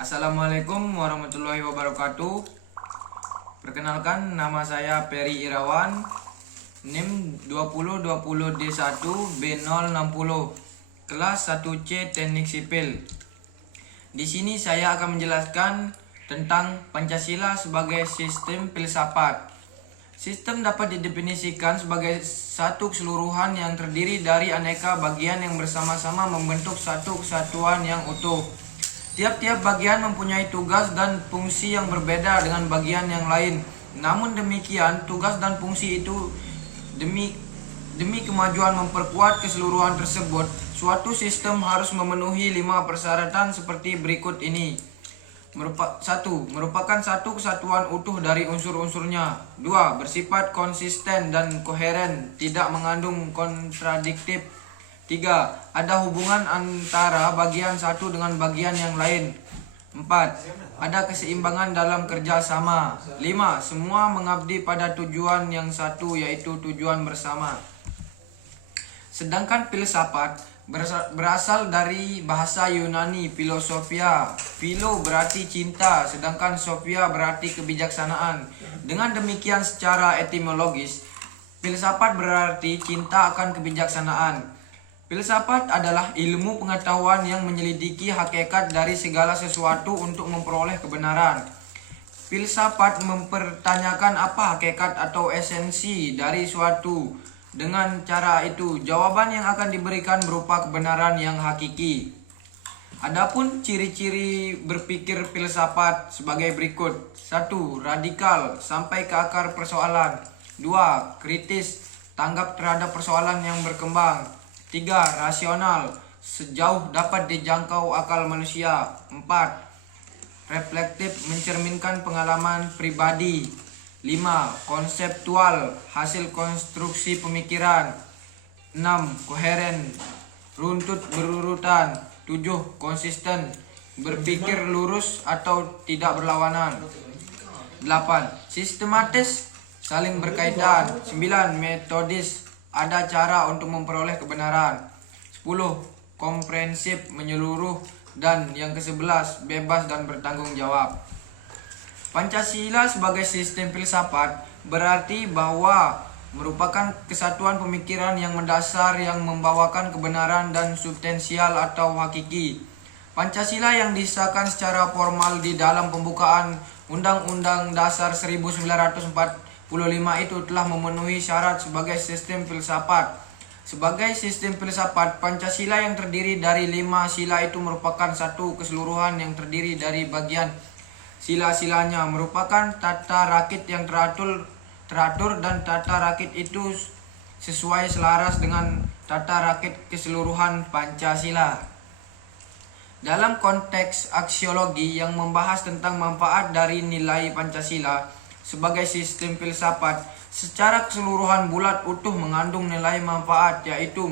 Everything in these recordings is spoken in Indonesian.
Assalamualaikum warahmatullahi wabarakatuh. Perkenalkan, nama saya Peri Irawan, NIM 2020D1 B060, kelas 1C Teknik Sipil. Di sini saya akan menjelaskan tentang Pancasila sebagai sistem filsafat. Sistem dapat didefinisikan sebagai satu keseluruhan yang terdiri dari aneka bagian yang bersama-sama membentuk satu kesatuan yang utuh. Tiap-tiap bagian mempunyai tugas dan fungsi yang berbeda dengan bagian yang lain. Namun demikian, tugas dan fungsi itu demi kemajuan memperkuat keseluruhan tersebut, suatu sistem harus memenuhi 5 persyaratan seperti berikut ini. 1. Merupakan satu kesatuan utuh dari unsur-unsurnya. 2. Bersifat konsisten dan koheren, tidak mengandung kontradiktif. 3. Ada hubungan antara bagian satu dengan bagian yang lain. 4. Ada keseimbangan dalam kerja sama. 5. Semua mengabdi pada tujuan yang satu, yaitu tujuan bersama. Sedangkan filsafat berasal dari bahasa Yunani philosophia. Philo berarti cinta, sedangkan sophia berarti kebijaksanaan. Dengan demikian secara etimologis, filsafat berarti cinta akan kebijaksanaan. Filsafat adalah ilmu pengetahuan yang menyelidiki hakikat dari segala sesuatu untuk memperoleh kebenaran. Filsafat mempertanyakan apa hakikat atau esensi dari suatu. Dengan cara itu, jawaban yang akan diberikan berupa kebenaran yang hakiki. Adapun ciri-ciri berpikir filsafat sebagai berikut. 1. Radikal, sampai ke akar persoalan. 2. Kritis, tanggap terhadap persoalan yang berkembang. 3. Rasional, sejauh dapat dijangkau akal manusia. 4. Reflektif, mencerminkan pengalaman pribadi. 5. Konseptual, hasil konstruksi pemikiran. 6. Koheren, runtut berurutan. 7. Konsisten, berpikir lurus atau tidak berlawanan. 8. Sistematis, saling berkaitan. 9. Metodis, ada cara untuk memperoleh kebenaran. 10. Komprehensif, menyeluruh. Dan yang ke-11, bebas dan bertanggung jawab. Pancasila sebagai sistem filsafat berarti bahwa merupakan kesatuan pemikiran yang mendasar yang membawakan kebenaran dan substansial atau hakiki. Pancasila yang disahkan secara formal di dalam pembukaan Undang-Undang Dasar 1945 itu telah memenuhi syarat sebagai sistem filsafat. Sebagai sistem filsafat, Pancasila yang terdiri dari 5 sila itu merupakan satu keseluruhan yang terdiri dari bagian sila-silanya, merupakan tata rakit yang teratur dan tata rakit itu sesuai selaras dengan tata rakit keseluruhan Pancasila. Dalam konteks aksiologi yang membahas tentang manfaat dari nilai Pancasila sebagai sistem filsafat, secara keseluruhan bulat utuh mengandung nilai manfaat, yaitu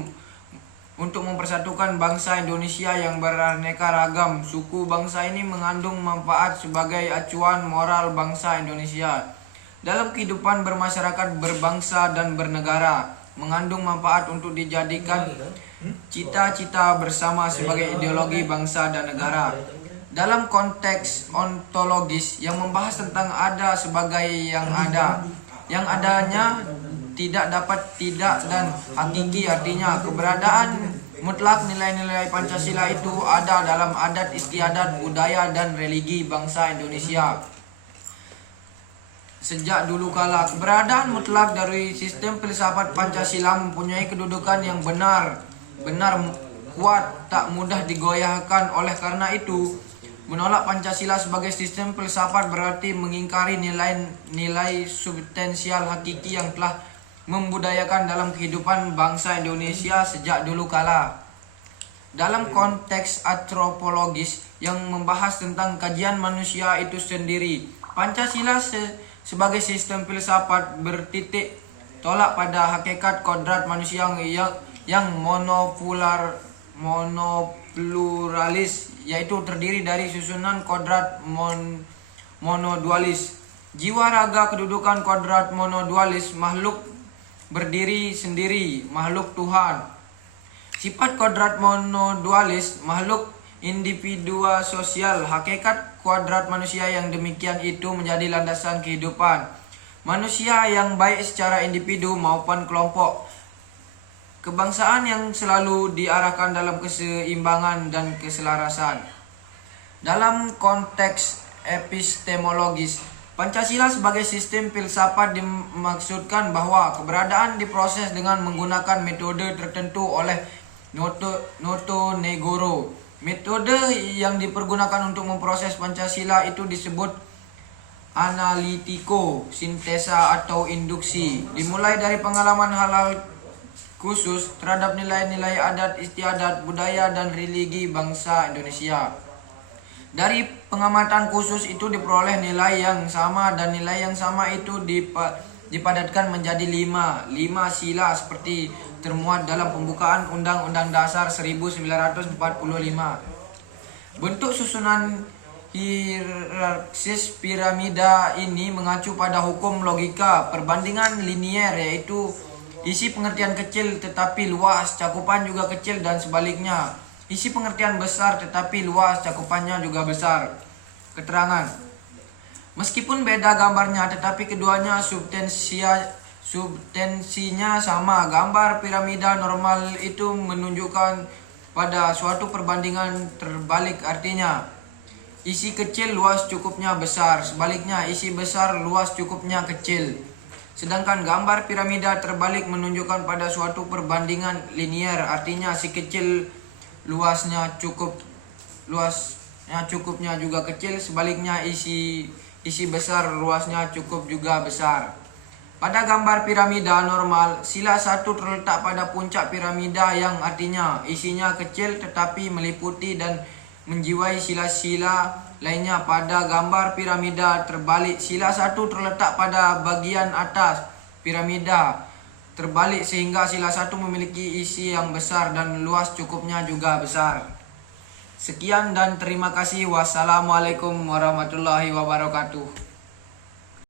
untuk mempersatukan bangsa Indonesia yang beraneka ragam. Suku bangsa ini mengandung manfaat sebagai acuan moral bangsa Indonesia dalam kehidupan bermasyarakat, berbangsa dan bernegara, mengandung manfaat untuk dijadikan cita-cita bersama sebagai ideologi bangsa dan negara. Dalam konteks ontologis yang membahas tentang ada sebagai yang ada, yang adanya tidak dapat tidak dan hakiki, artinya keberadaan mutlak nilai-nilai Pancasila itu ada dalam adat istiadat, budaya dan religi bangsa Indonesia. Sejak dulu kala, keberadaan mutlak dari sistem filsafat Pancasila mempunyai kedudukan yang benar kuat, tak mudah digoyahkan. Oleh karena itu, menolak Pancasila sebagai sistem filsafat berarti mengingkari nilai-nilai substansial hakiki yang telah membudayakan dalam kehidupan bangsa Indonesia sejak dulu kala. Dalam konteks antropologis yang membahas tentang kajian manusia itu sendiri, Pancasila sebagai sistem filsafat bertitik tolak pada hakikat kodrat manusia yang monopluralis, yaitu terdiri dari susunan kodrat monodualis. Jiwa raga kedudukan kodrat monodualis, makhluk berdiri sendiri, makhluk Tuhan. Sifat kodrat monodualis, makhluk individua sosial. Hakikat kuadrat manusia yang demikian itu menjadi landasan kehidupan manusia yang baik secara individu maupun kelompok. Kebangsaan yang selalu diarahkan dalam keseimbangan dan keselarasan. Dalam konteks epistemologis, Pancasila sebagai sistem filsafat dimaksudkan bahwa keberadaan diproses dengan menggunakan metode tertentu oleh Noto Negoro. Metode yang dipergunakan untuk memproses Pancasila itu disebut analitiko, sintesa atau induksi. Dimulai dari pengalaman hal-hal khusus terhadap nilai-nilai adat istiadat, budaya, dan religi bangsa Indonesia. Dari pengamatan khusus itu diperoleh nilai yang sama, dan nilai yang sama itu dipadatkan menjadi lima sila seperti termuat dalam pembukaan Undang-Undang Dasar 1945. Bentuk susunan hierarkis piramida ini mengacu pada hukum logika perbandingan linier, yaitu isi pengertian kecil tetapi luas, cakupan juga kecil, dan sebaliknya. Isi pengertian besar tetapi luas, cakupannya juga besar. Keterangan. Meskipun beda gambarnya tetapi keduanya substansinya sama. Gambar piramida normal itu menunjukkan pada suatu perbandingan terbalik, artinya isi kecil luas cukupnya besar, sebaliknya isi besar luas cukupnya kecil. Sedangkan gambar piramida terbalik menunjukkan pada suatu perbandingan linier, artinya si kecil luasnya cukupnya juga kecil, sebaliknya isi besar luasnya cukup juga besar. Pada gambar piramida normal, sila 1 terletak pada puncak piramida yang artinya isinya kecil tetapi meliputi dan menjiwai sila-sila lainnya. Pada gambar piramida terbalik, sila 1 terletak pada bagian atas piramida terbalik sehingga sila 1 memiliki isi yang besar dan luas cukupnya juga besar. Sekian dan terima kasih. Wassalamualaikum warahmatullahi wabarakatuh.